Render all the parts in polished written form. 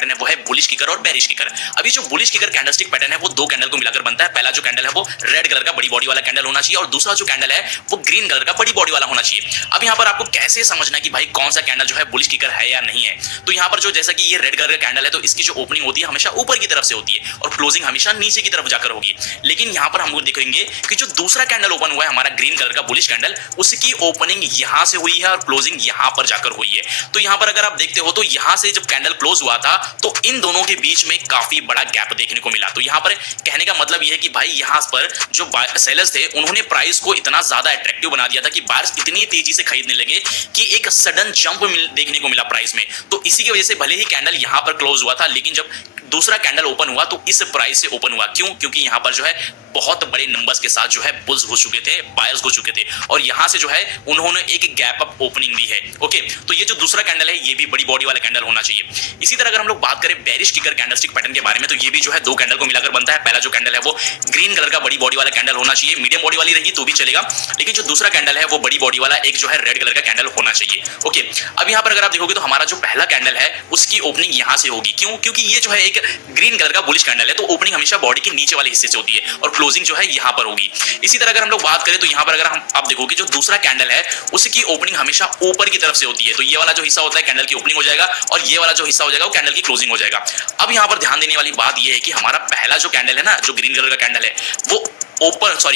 Pattern है वो है बुलिश किकर और बेरिश किकर। अभी जो बुलिश किकर कैंडलस्टिक पैटर्न है वो दो कैंडल को मिलाकर बनता है। पहला जो कैंडल है वो रेड कलर का बड़ी बॉडी वाला कैंडल होना चाहिए और दूसरा जो कैंडल है वो ग्रीन कलर का बड़ी बॉडी वाला होना चाहिए। अब यहाँ पर आपको कैसे समझना कि भाई कौन सा कैंडल जो है बुलिश किकर है या नहीं है। तो यहाँ पर जो जैसा कि ये रेड कलर का कैंडल है तो इसकी जो ओपनिंग होती है हमेशा ऊपर की तरफ से होती है और क्लोजिंग हमेशा नीचे की तरफ जाकर होगी। लेकिन यहाँ पर हम देखेंगे कि जो दूसरा कैंडल ओपन हुआ है हमारा ग्रीन कलर का बुलिश कैंडल, उसकी ओपनिंग यहाँ से हुई है और क्लोजिंग यहाँ पर जाकर हुई है। तो यहाँ पर अगर आप देखते हो तो यहाँ से जब कैंडल क्लोज हुआ था तो इन दोनों के बीच में काफी बड़ा गैप देखने को मिला। तो यहाँ पर कहने का मतलब यह है कि भाई यहाँ पर जो सेलर्स थे उन्होंने प्राइस को इतना ज्यादा अट्रैक्टिव बना दिया था कि बायर्स इतनी तेजी से खरीदने लगे कि एक सडन जंप देखने को मिला प्राइस में। तो इसी की वजह से भले ही कैंडल यहाँ पर क्लोज हुआ था लेकिन जब दूसरा कैंडल ओपन हुआ तो इस प्राइस से ओपन हुआ। क्यों? क्योंकि यहाँ पर जो है बहुत बड़े नंबर्स के साथ जो है बुल्स हो चुके थे, बायर्स हो चुके थे और यहाँ से जो है उन्होंने एक गैप अप ओपनिंग दी है। ओके, तो ये जो दूसरा कैंडल है ये भी बड़ी बॉडी वाला कैंडल होना चाहिए। इसी तरह अगर हम लोग बात करें बेरिश किकर कैंडलस्टिक पैटर्न के बारे में तो ये भी जो है दो कैंडल को मिलाकर बनता है। पहला जो कैंडल है वो ग्रीन कलर का बड़ी बॉडी वाला कैंडल होना चाहिए, मीडियम बॉडी वाली रहेगी तो भी चलेगा, लेकिन जो दूसरा कैंडल है वो बड़ी बॉडी वाला एक जो है रेड कलर का कैंडल होना चाहिए। ओके, अब यहाँ पर अगर आप देखोगे तो हमारा जो पहला कैंडल है उसकी ओपनिंग यहाँ से होगी। क्यों? क्योंकि ये जो है एक ग्रीन कलर का बुलिश कैंडल है तो ओपनिंग हमेशा बॉडी के नीचे वाले हिस्से से होती है और क्लोजिंग जो है यहाँ पर होगी। इसी तरह अगर हम लोग बात करें तो यहाँ पर अगर हम आप देखोगे जो दूसरा कैंडल है उसकी ओपनिंग हमेशा ऊपर की तरफ से होती है। तो ये वाला जो हिस्सा होता है कैंडल की ओपनिंग हो जाएगा और ये वाला जो हिस्सा हो जाएगा वो कैंडल की क्लोजिंग हो जाएगा। अब यहाँ पर ध्यान देने वाली बात ये है कि हमारा पहला जो कैंडल है ना, जो ग्रीन कलर का कैंडल है वो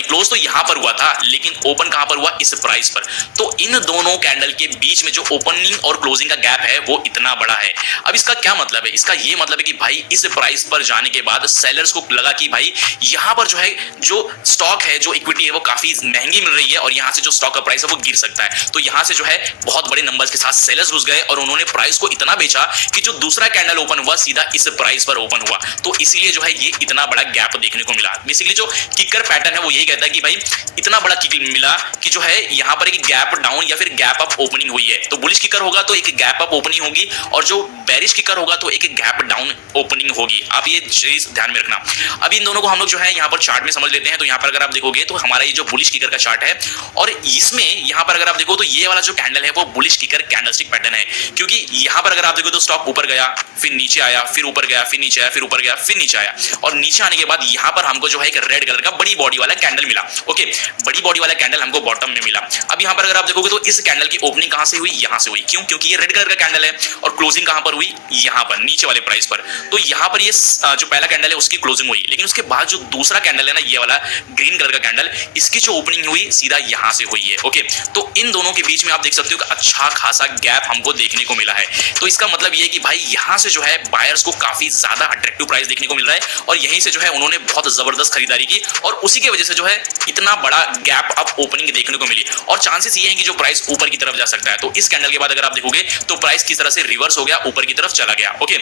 क्लोज तो यहां पर हुआ था लेकिन ओपन कहां पर हुआ? इस प्राइस पर। तो इन दोनों कैंडल के बीच में जो ओपनिंग और क्लोजिंग का गैप है वो इतना बड़ा है। अब इसका क्या मतलब है? इसका ये मतलब है कि भाई इस प्राइस पर जाने के बाद सेलर्स को लगा कि भाई यहां पर जो है जो स्टॉक है, जो इक्विटी है वो काफी महंगी मिल रही है और यहां से जो स्टॉक का प्राइस है वो गिर सकता है। तो यहां से जो है बहुत बड़े नंबर्स के साथ सेलर्स घुस गए और उन्होंने प्राइस को इतना बेचा कि जो दूसरा कैंडल ओपन हुआ सीधा इस प्राइस पर ओपन हुआ। तो इसलिए जो है ये इतना बड़ा गैप देखने को मिला। बेसिकली जो किकर पैटर्न है वो यही कहता है कि भाई इतना बड़ा किक मिला कि जो है यहां पर एक गैप डाउन या फिर गैप अप ओपनिंग हुई है। तो बुलिश किकर होगा तो एक गैप अप ओपनिंग होगी और जो बेरिश किकर होगा तो एक गैप डाउन ओपनिंग होगी। आप ये चीज ध्यान में रखना। अब इन दोनों को हम लोग जो है यहां पर चार्ट में समझ लेते हैं। तो यहां पर अगर आप देखोगे तो हमारा ये जो बुलिश किकर का चार्ट है और इसमें यहां पर अगर आप देखो तो ये वाला जो कैंडल है वो बुलिश किकर कैंडलस्टिक पैटर्न है। क्योंकि यहां पर अगर आप देखो तो स्टॉक ऊपर गया, फिर नीचे आया, फिर ऊपर गया, फिर नीचे आया, फिर ऊपर गया, फिर नीचे आया और नीचे आने के बाद यहां पर हमको जो है एक रेड कलर का बड़ी बॉडी वाला कैंडल मिला। ओके, बड़ी बॉडी वाला कैंडल हमको बॉटम में मिला। अब यहां पर अगर आप देखोगे तो इस कैंडल की ओपनिंग कहां से हुई? यहां से हुई। क्यों? क्योंकि ये रेड कलर का कैंडल है और क्लोजिंग कहां पर हुई? यहां पर, नीचे वाले प्राइस पर। तो यहां पर ये जो पहला कैंडल है उसकी क्लोजिंग हुई, लेकिन उसके बाद जो दूसरा कैंडल है ना, ये वाला ग्रीन कलर का कैंडल, इसकी जो ओपनिंग हुई सीधा यहां से हुई है। ओके, तो इन दोनों के बीच में आप देख सकते हो कि अच्छा खासा गैप हमको देखने को मिला है। तो इसका मतलब ये है कि भाई यहां से जो है बायर्स को काफी ज्यादा अट्रैक्टिव प्राइस देखने को मिल रहा है और यहीं से जो है उन्होंने बहुत जबरदस्त खरीदारी की और उसी की वजह से जो है इतना बड़ा गैप अप ओपनिंग देखने को मिली और चांसेस ये हैं कि जो प्राइस ऊपर की तरफ जा सकता है। तो इस कैंडल के बाद अगर आप देखोगे तो प्राइस किस तरह से रिवर्स हो गया, ऊपर की तरफ चला गया। ओके,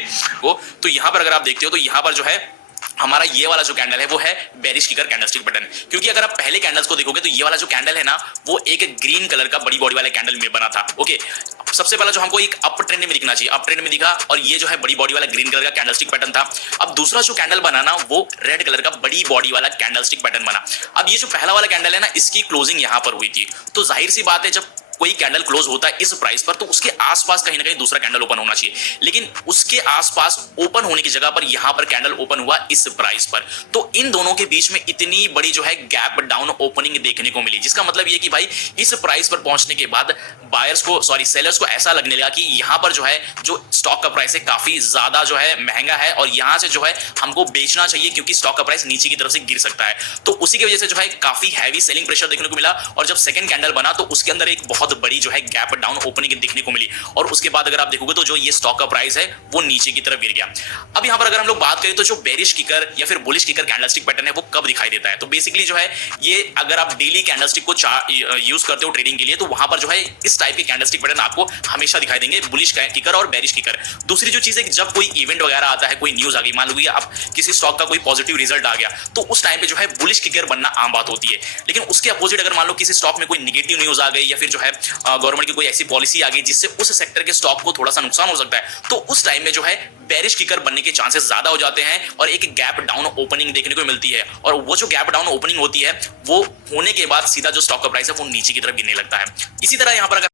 तो यहां पर अगर आप देखते हो तो यहां पर जो है हमारा ये वाला जो कैंडल है वो है बेरिश किकर कैंडलस्टिक पैटर्न। क्योंकि अगर आप पहले कैंडल्स को देखोगे तो ये वाला जो कैंडल है ना वो एक ग्रीन कलर का बड़ी बॉडी वाला कैंडल में बना था। ओके, सबसे पहला जो हमको एक अप ट्रेंड में दिखना चाहिए, अप ट्रेंड में दिखा और ये जो है बड़ी बॉडी वाला ग्रीन कलर का कैंडलस्टिक पैटर्न था। अब दूसरा जो कैंडल बना ना वो रेड कलर का बड़ी बॉडी वाला कैंडलस्टिक पैटर्न बना। अब ये जो पहला वाला कैंडल है ना इसकी क्लोजिंग यहां पर हुई थी। तो जाहिर सी बात है जब कोई कैंडल क्लोज होता है इस प्राइस पर तो उसके आसपास कहीं ना कहीं दूसरा कैंडल ओपन होना चाहिए, लेकिन उसके आसपास ओपन होने की जगह पर यहां पर कैंडल ओपन हुआ इस प्राइस पर। तो इन दोनों के बीच में इतनी बड़ी जो है गैप डाउन ओपनिंग देखने को मिली, जिसका मतलब ये कि भाई इस प्राइस पर पहुंचने के बाद बायर्स को सेलर्स को ऐसा लगने लगा कि यहां पर जो है जो स्टॉक का प्राइस है काफी ज्यादा जो है महंगा है और यहां से जो है हमको बेचना चाहिए क्योंकि स्टॉक का प्राइस नीचे की तरफ से गिर सकता है। तो उसी की वजह से जो है काफी हैवी सेलिंग प्रेशर देखने को मिला और जब सेकंड कैंडल बना तो उसके अंदर एक बहुत बड़ी जो है गैप डाउन ओपनिंग देखने को मिली और उसके बाद अगर आप देखोगे तो जो ये स्टॉक का प्राइस है वो नीचे की तरफ गिर गया। अब यहां पर अगर हम लोग बात करें तो जो बेरिश किकर या फिर बुलिश किकर कैंडलस्टिक पैटर्न है वो कब दिखाई देता है? तो बेसिकली जो है ये अगर आप डेली कैंडलस्टिक को यूज करते हो ट्रेडिंग के लिए तो वहां पर जो है इस टाइप के कैंडलस्टिक पैटर्न आपको हमेशा दिखाई देंगे, बुलिश किकर और बेरिश किकर। दूसरी जो चीज है जब कोई इवेंट वगैरह आता है, कोई न्यूज आ गई, मान लीजिए आप किसी स्टॉक का कोई पॉजिटिव रिजल्ट आ गया तो उस टाइम पे जो है बुलिश किकर बनना आम बात होती है। लेकिन उसके अपोजिट अगर मान लो किसी स्टॉक में कोई नेगेटिव न्यूज आ गई या फिर जो है गवर्नमेंट की कोई ऐसी पॉलिसी आ गई जिससे उस सेक्टर के स्टॉक को थोड़ा सा नुकसान हो सकता है तो उस टाइम में जो है बेरिश किकर बनने के चांसेस ज्यादा हो जाते हैं और एक गैप डाउन ओपनिंग देखने को मिलती है और वो जो गैप डाउन ओपनिंग होती है वो होने के बाद सीधा जो स्टॉक का प्राइस है वो नीचे की तरफ गिरने लगता है। इसी तरह यहां पर अगर